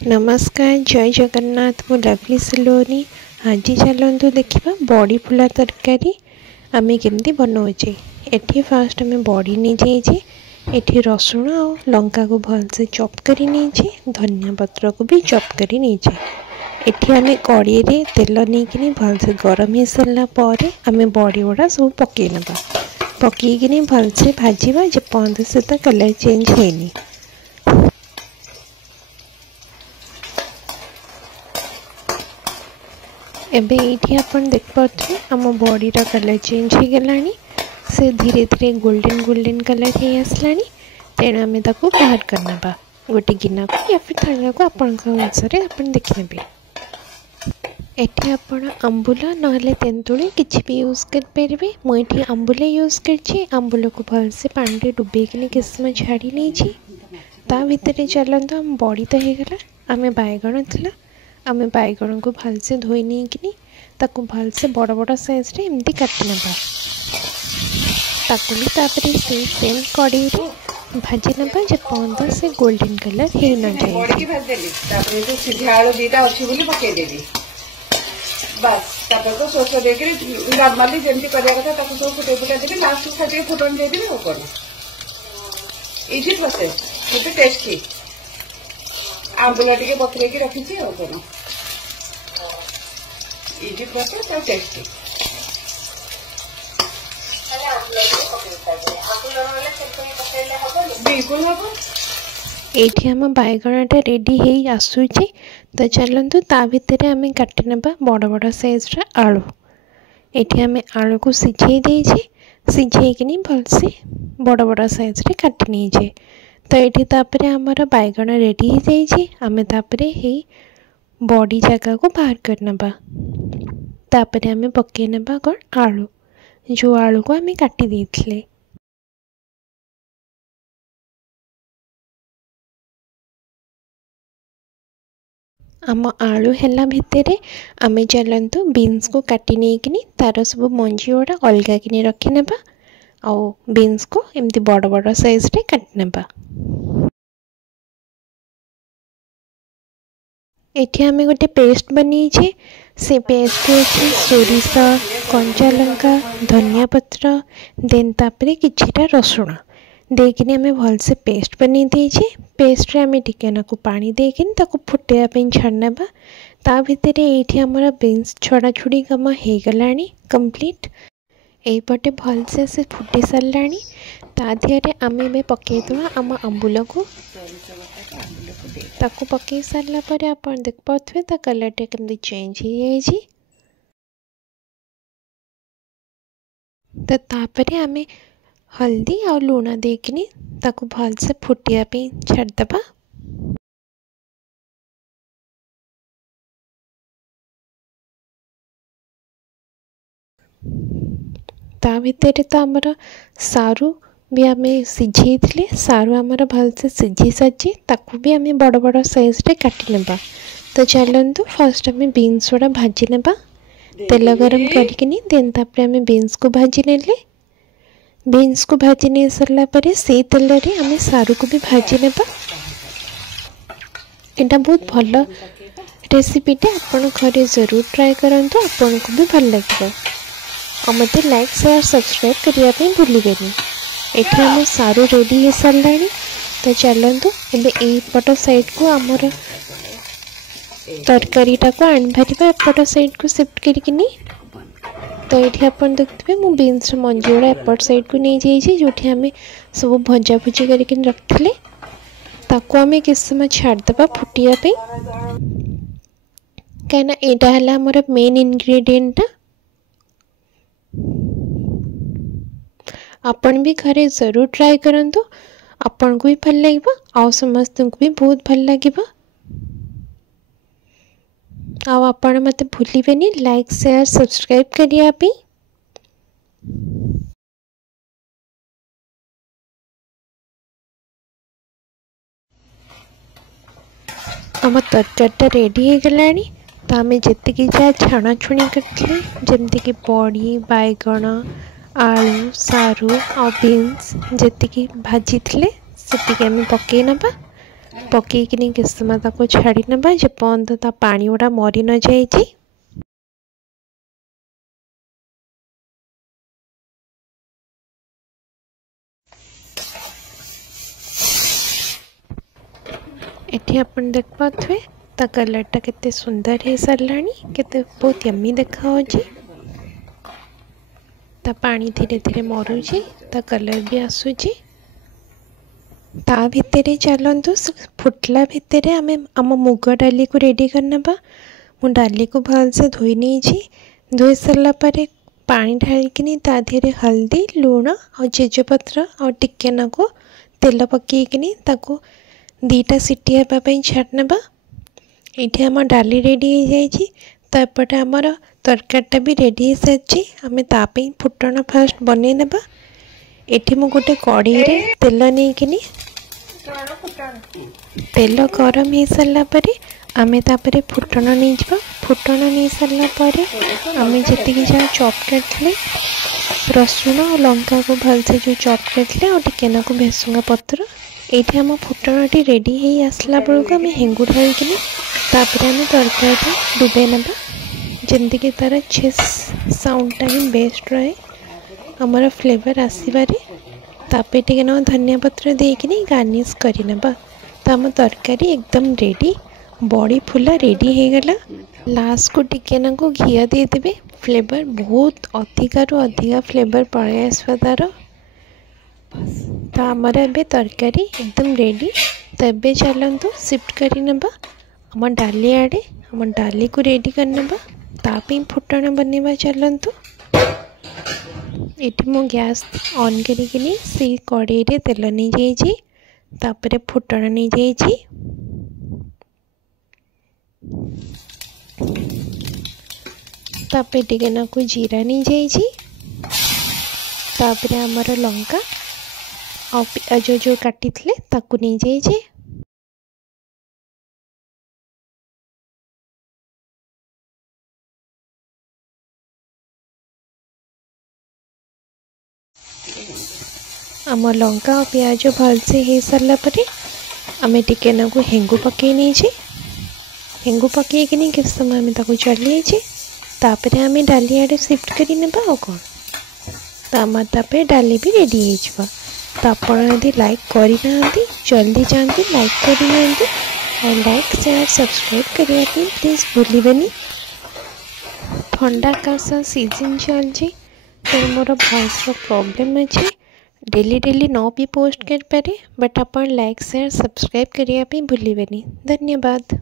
नमस्कार जय जगन्नाथ मु लवली सिलोनी। आज चलतु देखा बड़ी फुला तरकारी आम केमती बनाऊे। एठी फास्ट आम बड़ी नहीं जाइए, एठी रसुण और लंका को भलसे चॉप करी नहीं, धनिया पत्र को भी चॉप करी नहीं। एठी आम कड़े रे तेल नहीं भलसे गरम हो सारा पर आम बड़ी गुड़ा सब पकई ना, पकईकि भलसे भाजवा जेपर्यंत से कलर चेंज होनी। एबे ये आपन देख पारे आम बॉडीर कलर चेंज हो गलानी, से धीरे धीरे गोल्डन गोल्डन कलर हो आसला। तेणु आम बाहर करना गोटे गिना को या फिर थाला को आपण अनुसार आपन देखने। एठी आपण आंबुल ना तेंतुली किसी भी यूज कर पारे। मुझे आंबुल यूज कर आंबुल को भलसे पानी में डुबेकिनी किस समय छाड़ी नहीं। ता भितर चलते आम बड़ी तो हो गला। आम बैगण थी, आम बैगण को भलसे धोई नहीं कि भलसे बड़ बड़ साइज रे एमती काटना। तापर से सेम कड़े भाजी ना जेपर्यंत से गोल्डन कलर हो न जाए। बस तो सोस देकर नॉर्मली जमी करवा कथा सब फुटे फुटा देवी लास्ट खाते फुटन देवी हो कौन इजी प्रोसेस बहुत टेस्टी। आंबुला टे बतरे रखी कौन इजी प्रोसेस और टेस्टी। बिल्कुल हम ये आम बैगणटा रेडी हो आसूचे। तो चलतु ता भितर आम काटि ना बड़ बड़ साइज आलू। ये आम आलू को सिझे सिझेकिनी भलसे बड़ बड़ साइज काटि नहीं। तो ये तापर आमर बैगण रेडी हो जाइए। आम तापर बड़ी जगह को बाहर करना। तापर आम पकई ना कौन आलू, जो आलू को आम काटी देथिले। आम आलू है भितर आम चलतु बीन्स को काटी नहीं तार सब मंजी गुड़ा अलग कि रखी ना आउ बीन्स को एमती बड़ बड़ साइज रे काटी ना। एठी आम गोटे पेस्ट बनीचे। से पेस्ट होची सोरिष, कंचा लंका, धनिया पत्र, देन तापरे किछिटा रसुण देकिनी आम भलसे पेस्ट बनी देइछे। पेस्ट रे आम टिके नाकु पानी देकिनी ताकु फुटेया पे छाड़ना। ता भितर एठी हमर बीन्स छड़ा छुड़ी काम हो गलानी कंप्लीट। एपटे भलसे से फुटी सारानी। ता दिहरे आम ए पकई देवा आम आंबुल को। ताकू पकई सारा पर आप देख पारे ता कलर टे केमती चेंज हो जाए। तो तापर आम हल्दी और लुण देकिनी ताकू भलसे फुटिया पे छाड़देबा। ता भितर तो आमर सारू भी आम सिझे सारू आमर भलसे सिझी सारी ताकू भी आम बड़ बड़ साइज रे काटि ना। तो चलतु फर्स्ट आम बीन्स गुड़ा भाजी ना तेल गरम करके देन तापर आम बीन्स को भाजी नेले। बीन्स को भाजी नहीं सारा पर से तेल रे आम सारू को भी भाजी ना। यहाँ बहुत भल रेसिपीटा आपण घरे जरूर ट्राए करंतु, आपन को भी भल लगे। और मत लाइक शेयर सब्सक्राइब करने भूलें। एठी आम सारू रेडी हो सारा। तो चलतु एबे पट साइड को आमर तरकारीटा को आनभार एपट साइड को शिफ्ट करके। तो ये आपन देखते मु बीन्स मंजी गुड़ा एपट साइड को नहीं जाइए, जो आम सब भजा भुजी करके रखिले। ताकू आम किस समय छाड़देबा फुटिया पे, कहीं यहाँ है आमर मेन इनग्रेडिएंट। आपन भी घरे जरूर ट्राए करंतु, आपन को भी भल लगे आउ समस्त को भी बहुत भल लगे। आपण मत भूलिबेनी लाइक शेयर सब्सक्राइब करिया पे। आम तरकारीटा रेडी हो गलानी। तो आम जी जहाँ छाणाछुणी करथिले जमती कि बड़ी बैगण आलू सारू और बीन्स जी भाजी थे से पकई ना। पकईकिनी किस समय ताको छाड़ी नबा जे पर्यंत ता पानी गुड़ा मरी न जाइए। एठी अपन देख पाथे ता कलरटा केते सुंदर है साराणी, केते बहुत यम्मी देखा होची। ता पानी धीरे धीरे मरुची, ता कलर भी आसुची। ता भितरे चलतु फुटला भितरे आमे आम मुग डाली को रेडी करनबा। मु डाली को भलसे धोई नहीं, धोई सारा पर पानी ढालिकिनी ता धीरे हल्दी लुण और तेजपत्र और टिके नाको तेल पकईकिनी ताको 2टा सीटी हेबापई छाड़नबा। ये आम डाली रेडी हो जाइए। तो एपटे आमर तरकारीटा भी रेडी हो सारी। आम तापी फुटण फास्ट बनै नबा। एठी मु गोटे कढ़ी रे तेल नहीं, तेल गरम हो सारा पर आमे तापरे फुटण नहीं जा। फुटण नहीं सारा पर आमे जी जहाँ चॉप करते रसुण और लंका को भलसे जो चॉप करते और टिके को भेसुंगा पत्र ये आम फुटणटी रेडी हो आसला बेलू आम हेंगु ढालिकिनी आम तरकारी डुबे नबा जमती तार छेस साउंडटा ही बेस्ट रहे आमर फ्लेवर आसबारे। तापे टिके न धनिया पत्र देकिनी गार्निश करनबा। तो आम तरकारी एकदम रेडी, बड़ी फुला रेडी हो गला। लास्ट को टिके न को घी देदेवे, फ्लेवर बहुत अधिकारु अधिका फ्लेवर पड़े आसवा तार। तो आमर ए तरकारी एकदम रेडी। तो ये चलतु शिफ्ट करनबा आम डाली आड़े। आम डाली को रेडी करनबा तापी फुटण बनवा चलतु। ये मु गैस ऑन करिकिनी से कढ़ई रे तेल नहीं जाइए, तापरे फुटण नहीं जाइए। तापे टिके नाकु जीरा नहीं जाइए, तापरे आमर लंका और प्याज जो काटी थे ताकु नहीं जाइए। आम लंका और प्याज भलसे हो सारा पर आम टिके नाकु हेंगु पकई नहीं, हेंगु पकईकिनी किस समय आम ताकु चलिए। तापरे आम डाली आड़े शिफ्ट करनबा और कौन। तो आम तापे डाली भी रेडी हो। तो आपड़ यदि लाइक करना जल्दी जाती लाइक करना और लाइक शेयर सब्सक्राइब करने प्लीज भूलिबेनी। ठंडा काश सीजन चलती तो मोर वॉइस प्रॉब्लम अच्छे, डेली डेली न भी पोस्ट कर पारे, बट आप लाइक शेयर सब्सक्राइब करने भूलिबेनी। धन्यवाद।